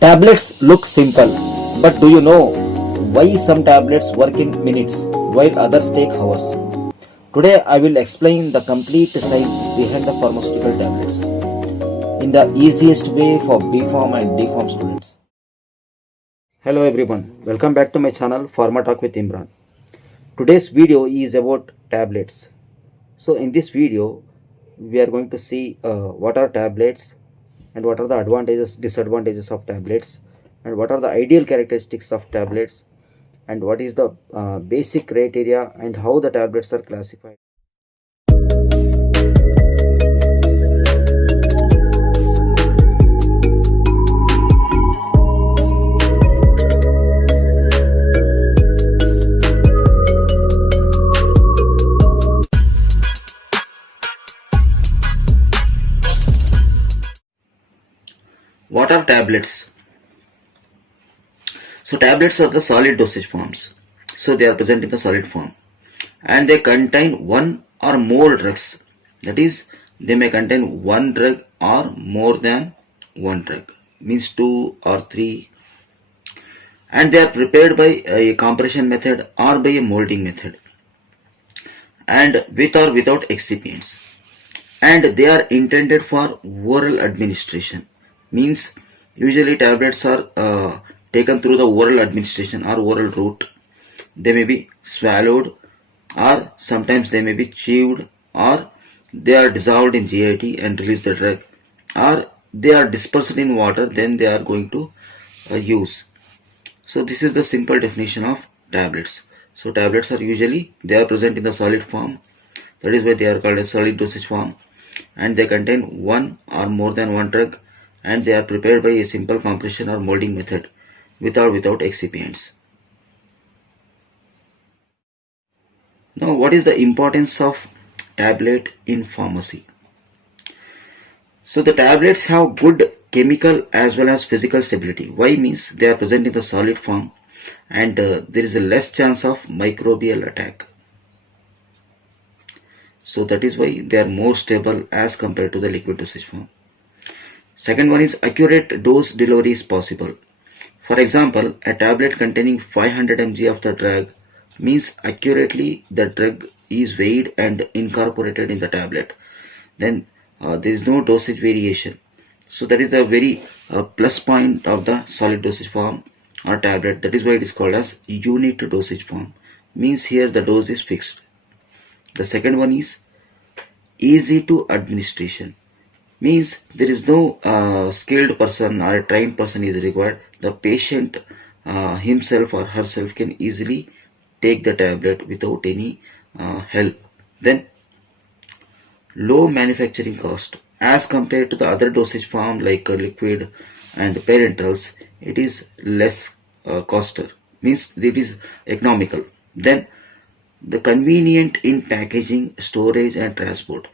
Tablets look simple, but do you know why some tablets work in minutes while others take hours? Today I will explain the complete science behind the pharmaceutical tablets in the easiest way for B.Pharm and D.Pharm students. Hello everyone, welcome back to my channel Pharma Talk with Imran. Today's video is about tablets. So in this video we are going to see what are tablets and what are the advantages, disadvantages of tablets, and what are the ideal characteristics of tablets, and what is the basic criteria and how the tablets are classified. What are tablets? So tablets are the solid dosage forms. So they are present in the solid form and they contain one or more drugs. That is, they may contain one drug or more than one drug, means two or three, and they are prepared by a compression method or by a molding method and with or without excipients, and they are intended for oral administration, means usually tablets are taken through the oral administration or oral route. They may be swallowed, or sometimes they may be chewed, or they are dissolved in GIT and release the drug, or they are dispersed in water, then they are going to use. So this is the simple definition of tablets. So tablets are usually, they are present in the solid form, that is why they are called as solid dosage form, and they contain one or more than one drug, and they are prepared by a simple compression or molding method with or without excipients. Now, what is the importance of tablet in pharmacy? So the tablets have good chemical as well as physical stability. Why? Means they are present in the solid form and there is a less chance of microbial attack. So that is why they are more stable as compared to the liquid dosage form. Second one is accurate dose delivery is possible. For example, a tablet containing 500 mg of the drug means accurately the drug is weighed and incorporated in the tablet. Then there is no dosage variation. So that is a very plus point of the solid dosage form or tablet. That is why it is called as unit dosage form. Means here the dose is fixed. The second one is easy to administration. Means there is no skilled person or a trained person is required. The patient himself or herself can easily take the tablet without any help. Then low manufacturing cost as compared to the other dosage form like liquid and parenterals, it is less coster, means it is economical. Then the convenient in packaging, storage and transport.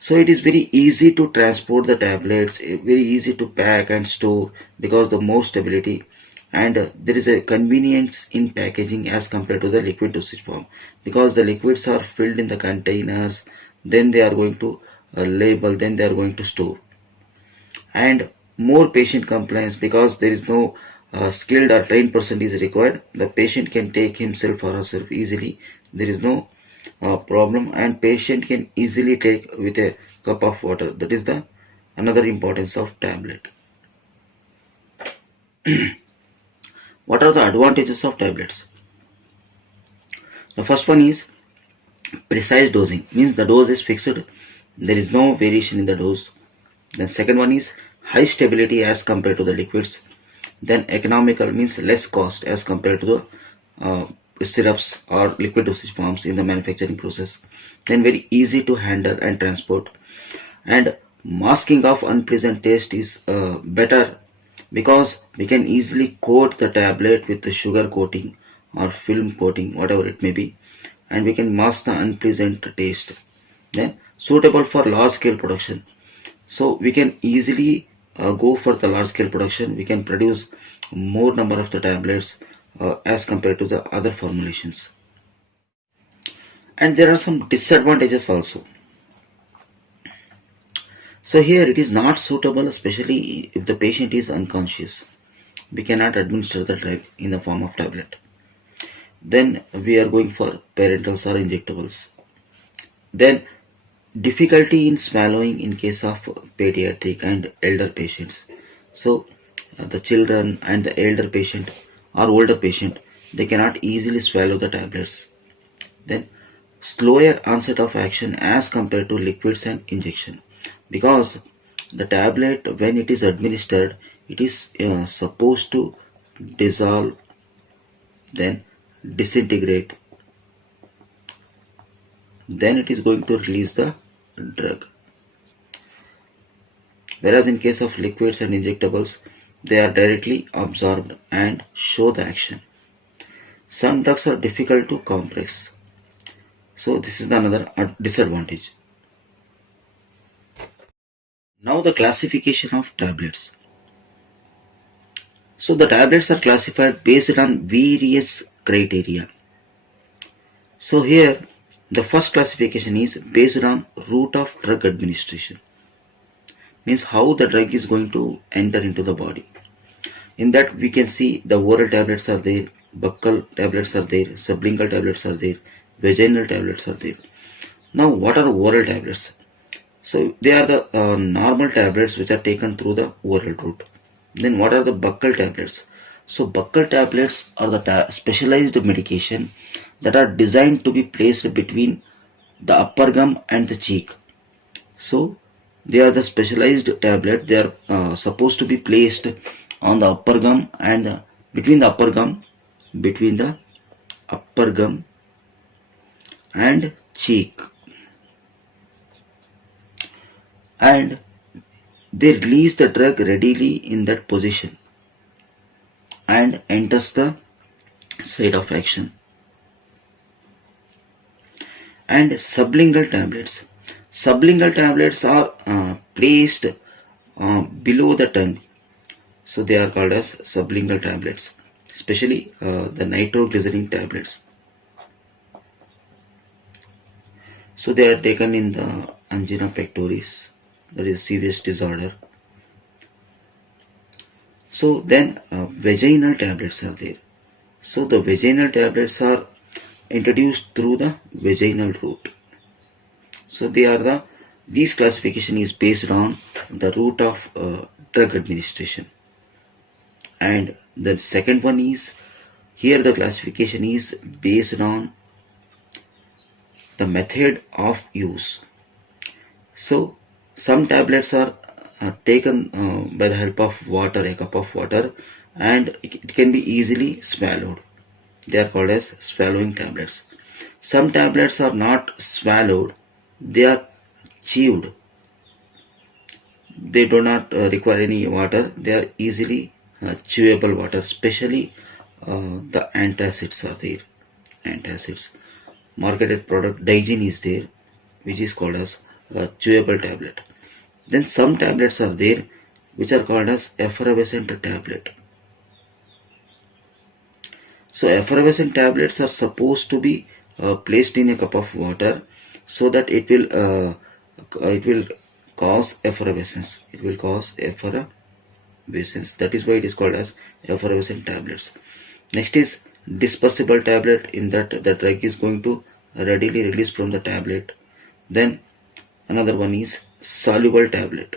So it is very easy to transport the tablets, very easy to pack and store because the more stability, and there is a convenience in packaging as compared to the liquid dosage form, because the liquids are filled in the containers, then they are going to label, then they are going to store, and more patient compliance because there is no skilled or trained person is required. The patient can take himself or herself easily. There is no problem, and patient can easily take with a cup of water. That is the another importance of tablet. What are the advantages of tablets? The first one is precise dosing, means the dose is fixed, there is no variation in the dose. Then second one is high stability as compared to the liquids. Then economical, means less cost as compared to the syrups or liquid dosage forms in the manufacturing process. Then very easy to handle and transport, and masking of unpleasant taste is better because we can easily coat the tablet with the sugar coating or film coating, whatever it may be, and we can mask the unpleasant taste. Then suitable for large scale production, so we can easily go for the large scale production. We can produce more number of the tablets as compared to the other formulations. And there are some disadvantages also. So here it is not suitable, especially if the patient is unconscious. We cannot administer the drug in the form of tablet. Then we are going for parentals or injectables. Then difficulty in swallowing in case of pediatric and elder patients. So the children and the elder patient or older patient, they cannot easily swallow the tablets. Then slower onset of action as compared to liquids and injection, because the tablet when it is administered, it is supposed to dissolve, then disintegrate, then it is going to release the drug. Whereas in case of liquids and injectables, they are directly absorbed and show the action. Some drugs are difficult to compress. So this is another disadvantage. Now the classification of tablets. So the tablets are classified based on various criteria. So here the first classification is based on route of drug administration. Means how the drug is going to enter into the body. In that we can see the oral tablets are there, buccal tablets are there, sublingual tablets are there, vaginal tablets are there. Now what are oral tablets? So they are the normal tablets which are taken through the oral route. Then what are the buccal tablets? So buccal tablets are the specialized medication that are designed to be placed between the upper gum and the cheek. So they are the specialized tablet. They are supposed to be placed on the upper gum and between the upper gum and cheek, and they release the drug readily in that position and enters the site of action. And sublingual tablets. Sublingual tablets are placed below the tongue. So they are called as sublingual tablets, especially the nitroglycerin tablets. So they are taken in the angina pectoris, that is a serious disorder. So then vaginal tablets are there. So the vaginal tablets are introduced through the vaginal route. So these classification is based on the route of drug administration. And the second one is, here the classification is based on the method of use. So some tablets are taken by the help of water, a cup of water, and it can be easily swallowed. They are called as swallowing tablets. Some tablets are not swallowed, they are chewed. They do not require any water, they are easily chewable water, especially the antacids are there. Antacids. Marketed product Digene is there, which is called as a chewable tablet. Then some tablets are there which are called as effervescent tablet. So effervescent tablets are supposed to be placed in a cup of water so that it will cause effervescence. It will cause effervescence. That is why it is called as effervescent tablets. Next is dispersible tablet, in that the drug is going to readily release from the tablet. Then another one is soluble tablet.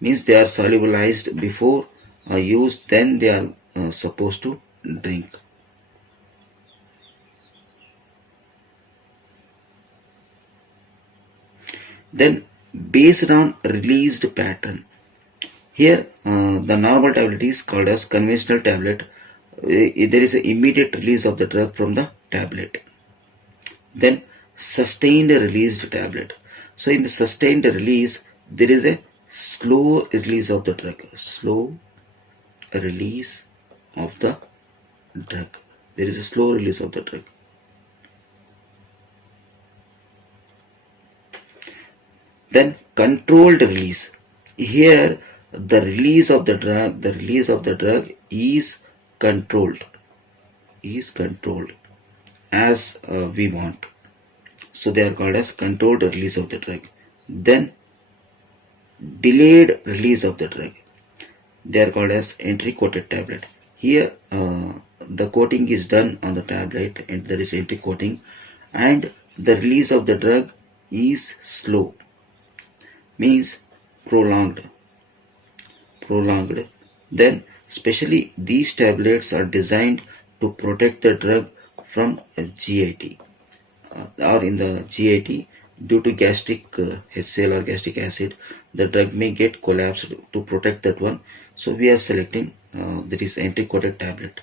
Means they are solubilized before use, then they are supposed to drink. Then based on released pattern. Here the normal tablet is called as conventional tablet. There is an immediate release of the drug from the tablet. Then sustained released tablet. So in the sustained release, there is a slow release of the drug. Slow release of the drug. There is a slow release of the drug. Then controlled release. Here the release of the drug is controlled. As we want. So they are called as controlled release of the drug. Then delayed release of the drug. They are called as entry coated tablet. Here the coating is done on the tablet, and there is entry coating, and the release of the drug is slow, means prolonged. Then specially these tablets are designed to protect the drug from a GIT, or in the GIT, due to gastric HCl or gastric acid, the drug may get collapsed. To protect that one, so we are selecting that is anti-coated tablet.